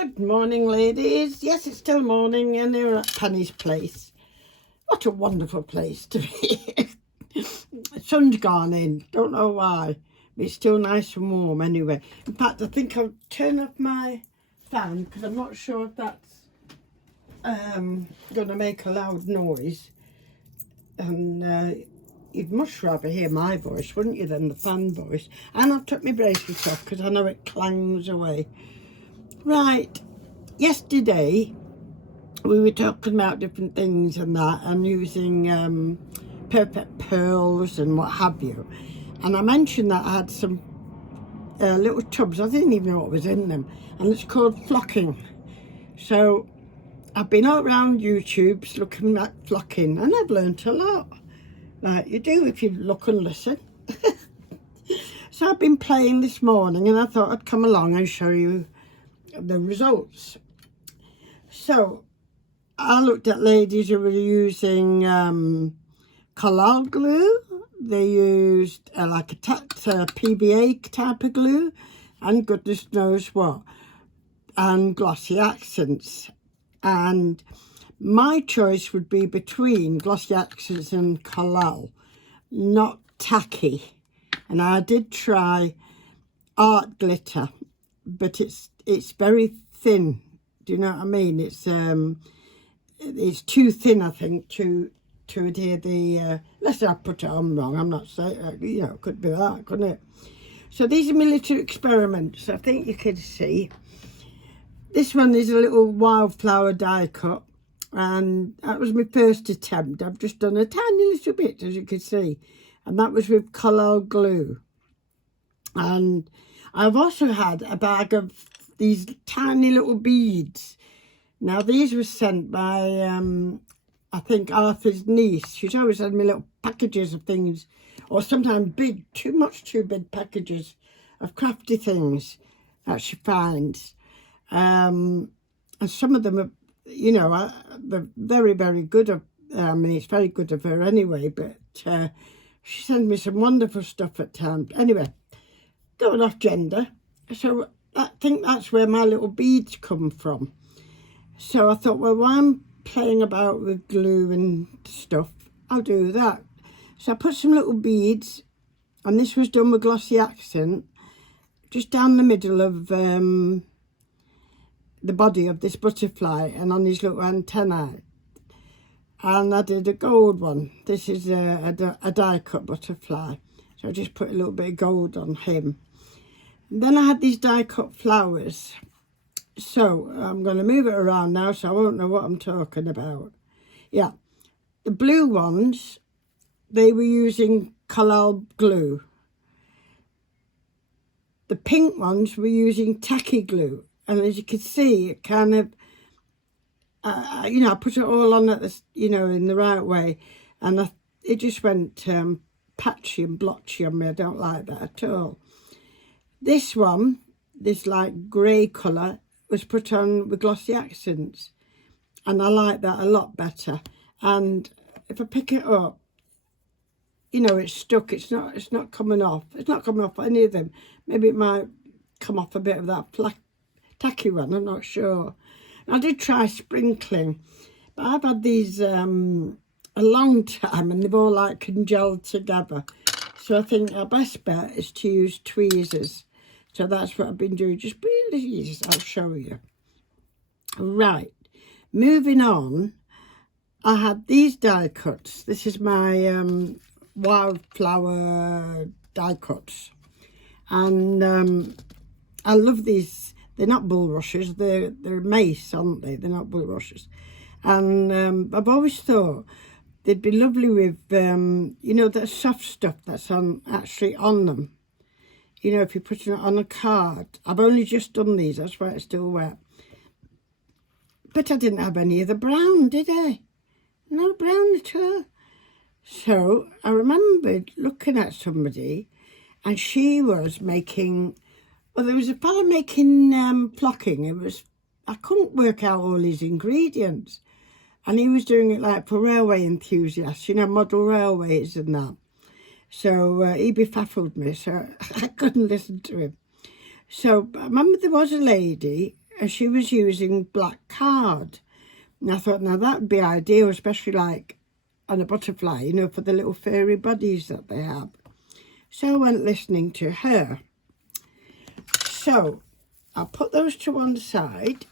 Good morning, ladies. Yes, it's still morning and they're at Penny's place. What a wonderful place to be. The sun's gone in, don't know why. But it's still nice and warm anyway. In fact, I think I'll turn off my fan because I'm not sure if that's going to make a loud noise. And you'd much rather hear my voice, wouldn't you, than the fan voice. And I've took my bracelet off because I know it clangs away. Right, yesterday we were talking about different things and that, and using perfect pearls and what have you. And I mentioned that I had some little tubs. I didn't even know what was in them, and it's called flocking. So I've been all around YouTube looking at flocking, and I've learnt a lot, like you do if you look and listen. So I've been playing this morning, and I thought I'd come along and show you the results. So I looked at ladies who were using collal glue. They used like a PVA type of glue, and goodness knows what, and glossy accents. And my choice would be between glossy accents and collal, not tacky. And I did try art glitter, but it's very thin. Do you know what I mean? It's too thin, I think, to adhere the. Unless I put it on wrong, I'm not saying. You know, it could be that, couldn't it? So these are my little experiments. I think you can see. This one is a little wildflower die cut, and that was my first attempt. I've just done a tiny little bit, as you can see, and that was with collal glue. And I've also had a bag of these tiny little beads. Now these were sent by I think Arthur's niece. She's always had me little packages of things, or sometimes big, too big packages of crafty things that she finds. And some of them are, you know, they're very, very good. I mean, it's very good of her anyway, but she sends me some wonderful stuff at times. Anyway, going off gender. So I think that's where my little beads come from. So I thought, well, while I'm playing about with glue and stuff, I'll do that. So I put some little beads, and this was done with glossy accent, just down the middle of the body of this butterfly and on his little antennae. And I did a gold one. This is a die cut butterfly. So I just put a little bit of gold on him. And then I had these die cut flowers. So I'm going to move it around now so I won't know what I'm talking about. Yeah, the blue ones, they were using collal glue. The pink ones were using tacky glue. And as you can see, it kind of, you know, I put it all on at this, you know, in the right way. And it just went patchy and blotchy on me. I don't like that at all. This one, this like grey colour, was put on with glossy accents, and I like that a lot better. And if I pick it up, you know, it's stuck. It's not coming off. It's not coming off any of them. Maybe it might come off a bit of that tacky one. I'm not sure. I did try sprinkling, but I've had these a long time, and they've all like congealed together. So I think our best bet is to use tweezers. So that's what I've been doing. Just really easy. I'll show you. Right. Moving on. I had these die cuts. This is my wildflower die cuts. And I love these. They're not bulrushes. They're mace, aren't they? They're not bulrushes. And I've always thought they'd be lovely with, you know, that soft stuff that's actually on them. You know, if you're putting it on a card. I've only just done these, that's why it's still wet. But I didn't have any of the brown, did I? No brown at all. So I remembered looking at somebody, and she was making, well, there was a fella making flocking. I couldn't work out all his ingredients. And he was doing it like for railway enthusiasts, you know, model railways and that. So he befuddled me, so I couldn't listen to him. So I remember there was a lady and she was using black card. And I thought, now that'd be ideal, especially like on a butterfly, you know, for the little furry buddies that they have. So I went listening to her. So I'll put those to one side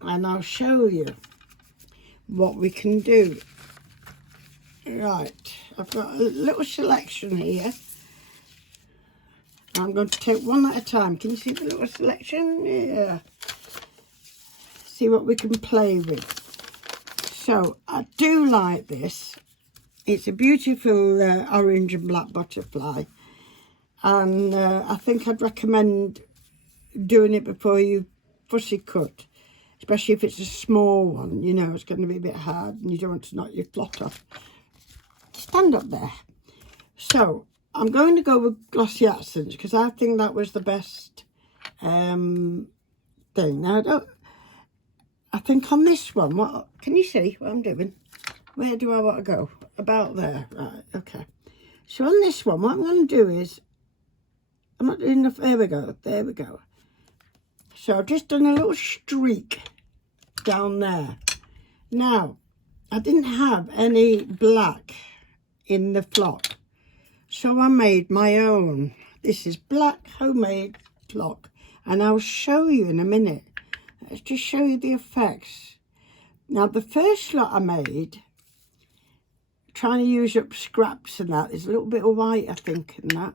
and I'll show you what we can do. Right, I've got a little selection here. I'm going to take one at a time. Can you see the little selection? Yeah. See what we can play with. So I do like this. It's a beautiful orange and black butterfly. And I think I'd recommend doing it before you fussy cut. Especially if it's a small one, you know, it's going to be a bit hard and you don't want to knock your flock off. Stand up there. So I'm going to go with glossy accents because I think that was the best thing. Now I think on this one, what can you see what I'm doing? Where do I want to go? About there, right? Okay. So on this one, what I'm going to do is I'm not doing enough. There we go. There we go. So I've just done a little streak down there. Now I didn't have any black in the flock, so I made my own. This is black homemade flock, and I'll show you in a minute. Let's just show you the effects. Now the first lot I made, trying to use up scraps and that, there's a little bit of white I think in that.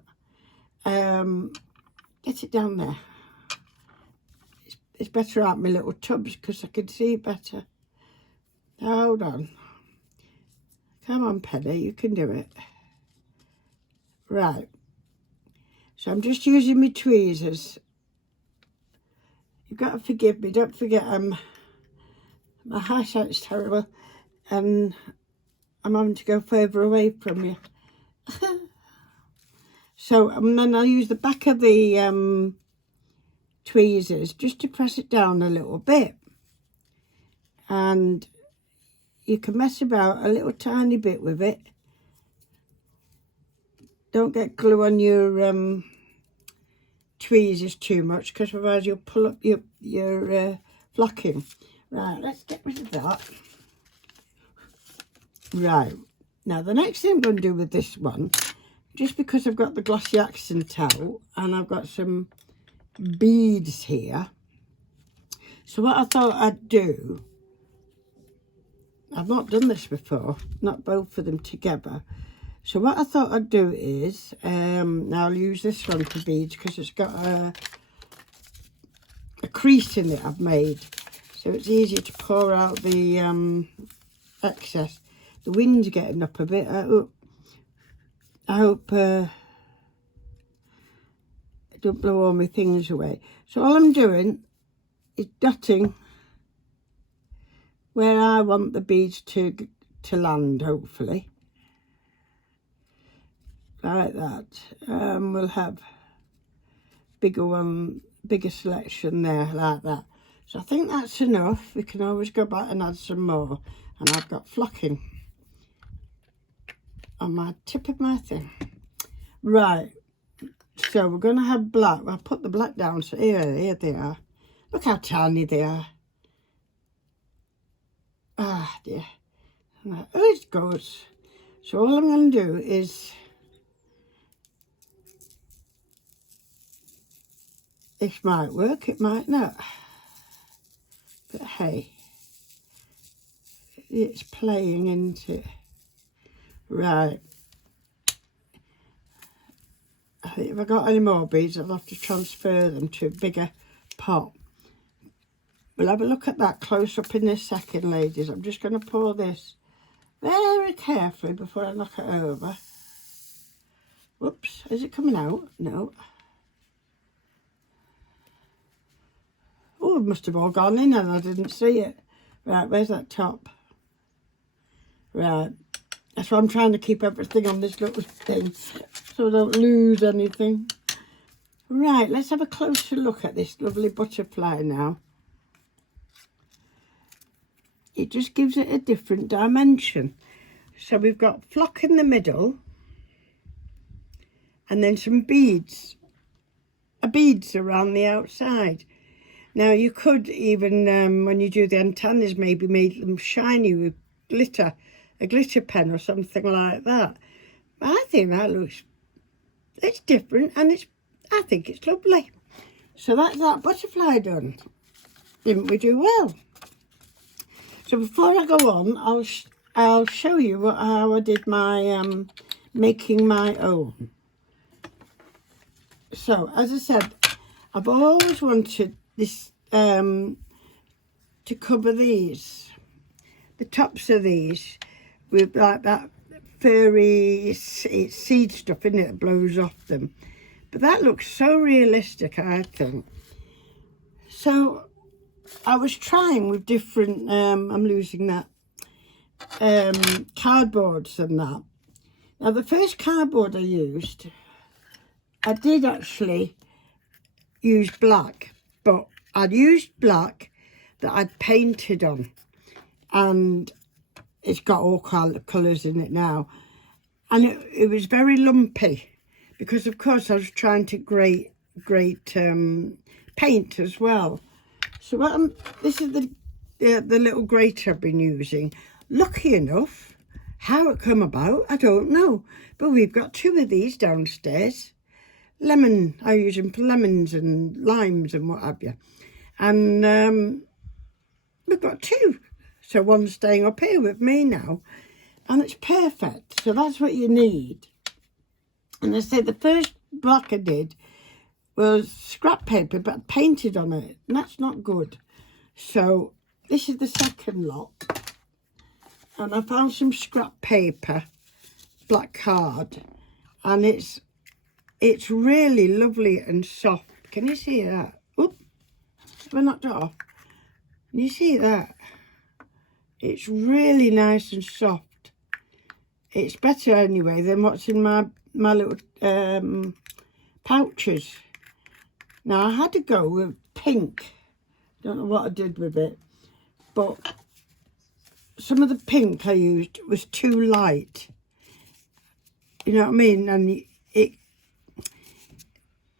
Get it down there. It's better out my little tubs because I can see it better. Hold on. Come on, Penny, you can do it. Right. So I'm just using my tweezers. You've got to forgive me. Don't forget, my eyesight's terrible and I'm having to go further away from you. So then I'll use the back of the tweezers just to press it down a little bit. And you can mess about a little tiny bit with it. Don't get glue on your tweezers too much because otherwise you'll pull up your flocking. Right, let's get rid of that. Right, now the next thing I'm going to do with this one, just because I've got the glossy accent out and I've got some beads here. So what I thought I'd do, I've not done this before, not both of them together. So what I thought I'd do is, now I'll use this one for beads because it's got a crease in it I've made. So it's easier to pour out the excess. The wind's getting up a bit. I hope it don't blow all my things away. So all I'm doing is dotting where I want the beads to land, hopefully. Like that. We'll have bigger selection there, like that. So I think that's enough. We can always go back and add some more. And I've got flocking on my tip of my thing. Right. So we're going to have black. I'll put the black down. So here they are. Look how tiny they are. Ah, dear. Oh, it goes. So all I'm going to do is, this might work, it might not. But hey, it's playing, isn't it? Right. I think if I got any more beads, I'll have to transfer them to a bigger pot. We'll have a look at that close up in a second, ladies. I'm just going to pour this very carefully before I knock it over. Whoops, is it coming out? No. Oh, it must have all gone in and I didn't see it. Right, where's that top? Right, that's why I'm trying to keep everything on this little thing so I don't lose anything. Right, let's have a closer look at this lovely butterfly now. It just gives it a different dimension. So we've got flock in the middle and then some beads. Beads around the outside. Now you could even, when you do the antennas, maybe make them shiny with glitter, a glitter pen or something like that. I think that looks, it's different, and I think it's lovely. So that's that butterfly done. Didn't we do well? So before I go on, I'll show you how I did my making my own. So as I said, I've always wanted this to cover these, the tops of these, with like that furry seed stuff in it that blows off them. But that looks so realistic, I think. So I was trying with different, I'm losing that, cardboards and that. Now the first cardboard I used, I did actually use black, but I'd used black that I'd painted on, and it's got all colours in it now, and it was very lumpy because of course I was trying to grate paint as well. So this is the little grater I've been using. Lucky enough, how it come about, I don't know, but we've got 2 of these downstairs. Lemon, I use them for lemons and limes and what have you. And we've got 2. So one's staying up here with me now. And it's perfect. So that's what you need. And I said the first block I did was scrap paper, but I painted on it. And that's not good. So this is the second lot. And I found some scrap paper, black card. And it's really lovely and soft. Can you see that? Oop, have I knocked it off? Can you see that? It's really nice and soft. It's better anyway than what's in my little pouches. Now I had to go with pink. Don't know what I did with it, but some of the pink I used was too light. You know what I mean? And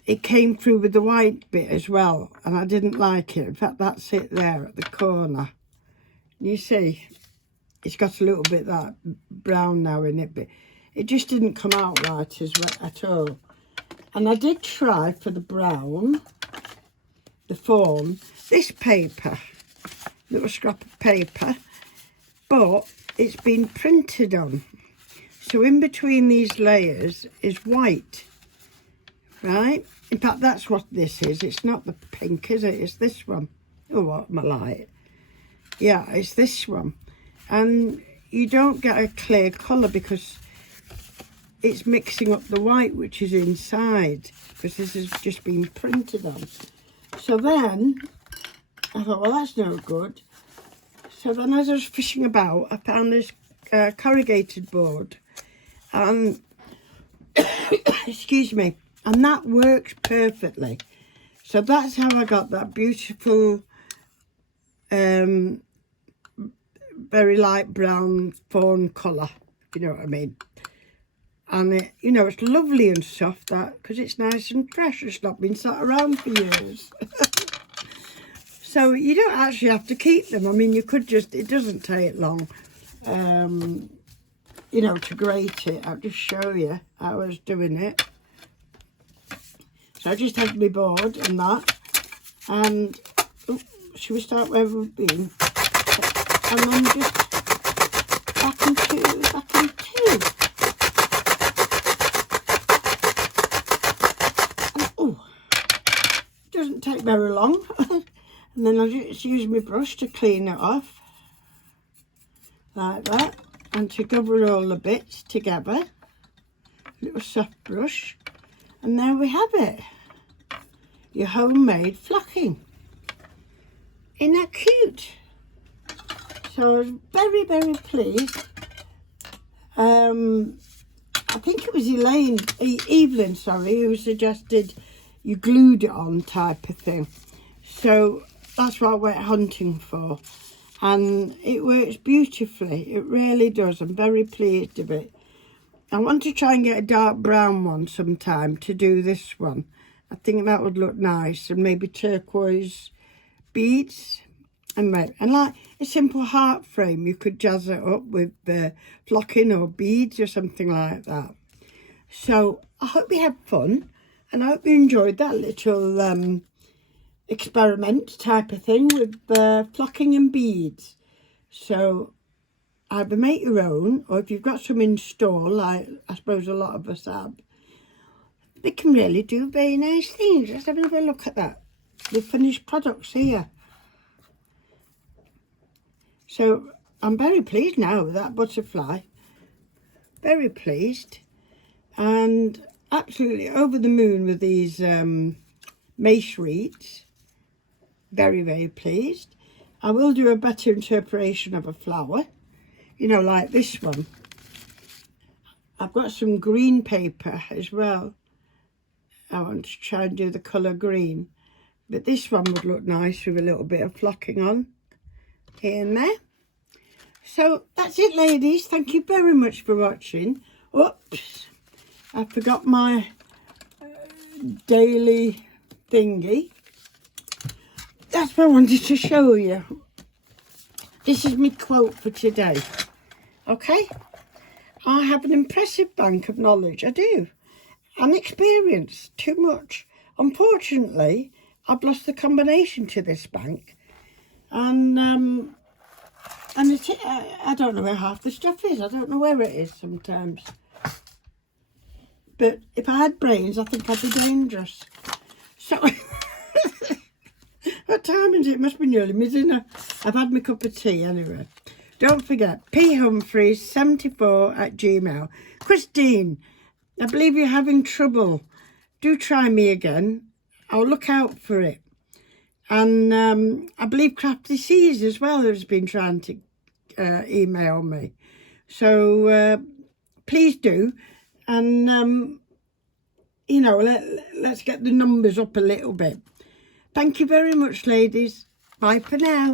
it came through with the white bit as well, and I didn't like it. In fact, that's it there at the corner. You see, it's got a little bit that brown now in it, but it just didn't come out right at all. And I did try for the brown, the fawn, this paper, little scrap of paper, but it's been printed on. So in between these layers is white. Right, in fact that's what this is. It's not the pink, is it? It's this one. Oh, what am I like? Yeah, it's this one. And you don't get a clear colour because it's mixing up the white which is inside, because this has just been printed on. So then I thought, well, that's no good. So then as I was fishing about, I found this corrugated board, and excuse me, and that works perfectly. So that's how I got that beautiful very light brown fawn colour, you know what I mean. And it, you know, it's lovely and soft, that, because it's nice and fresh. It's not been sat around for years. So you don't actually have to keep them. I mean, you could just, it doesn't take long, you know, to grate it. I'll just show you how I was doing it. So I just had my board and that, and should we start where we've been? And then just back and two. And, oh, doesn't take very long. And then I just use my brush to clean it off, like that, and to cover all the bits together. Little soft brush, and there we have it. Your homemade flocking. Isn't that cute? So I was very, very pleased. I think it was Evelyn, sorry, who suggested you glued it on type of thing. So that's what I went hunting for. And it works beautifully. It really does. I'm very pleased with it. I want to try and get a dark brown one sometime to do this one. I think that would look nice, and maybe turquoise beads and red. And like a simple heart frame, you could jazz it up with flocking or beads or something like that. So I hope you had fun, and I hope you enjoyed that little experiment type of thing with flocking and beads. So either make your own, or if you've got some in store, like I suppose a lot of us have, they can really do very nice things. Let's have another look at that. The finished products here. So I'm very pleased now with that butterfly. Very pleased. And absolutely over the moon with these mace wreaths. Very, very pleased. I will do a better interpretation of a flower. You know, like this one. I've got some green paper as well. I want to try and do the colour green. But this one would look nice with a little bit of flocking on here and there. So that's it, ladies. Thank you very much for watching. Oops, I forgot my daily thingy. That's what I wanted to show you. This is my quote for today. Okay? I have an impressive bank of knowledge. I do. And experience. Too much. Unfortunately, I've lost the combination to this bank. And I don't know where half the stuff is. I don't know where it is sometimes. But if I had brains, I think I'd be dangerous. So, what time is it? It must be nearly midnight. I've had my cup of tea anyway. Don't forget, phumphreys74@gmail. Christine, I believe you're having trouble. Do try me again. I'll look out for it. And I believe Crafty Seas as well has been trying to email me. So please do. And, you know, let's get the numbers up a little bit. Thank you very much, ladies. Bye for now.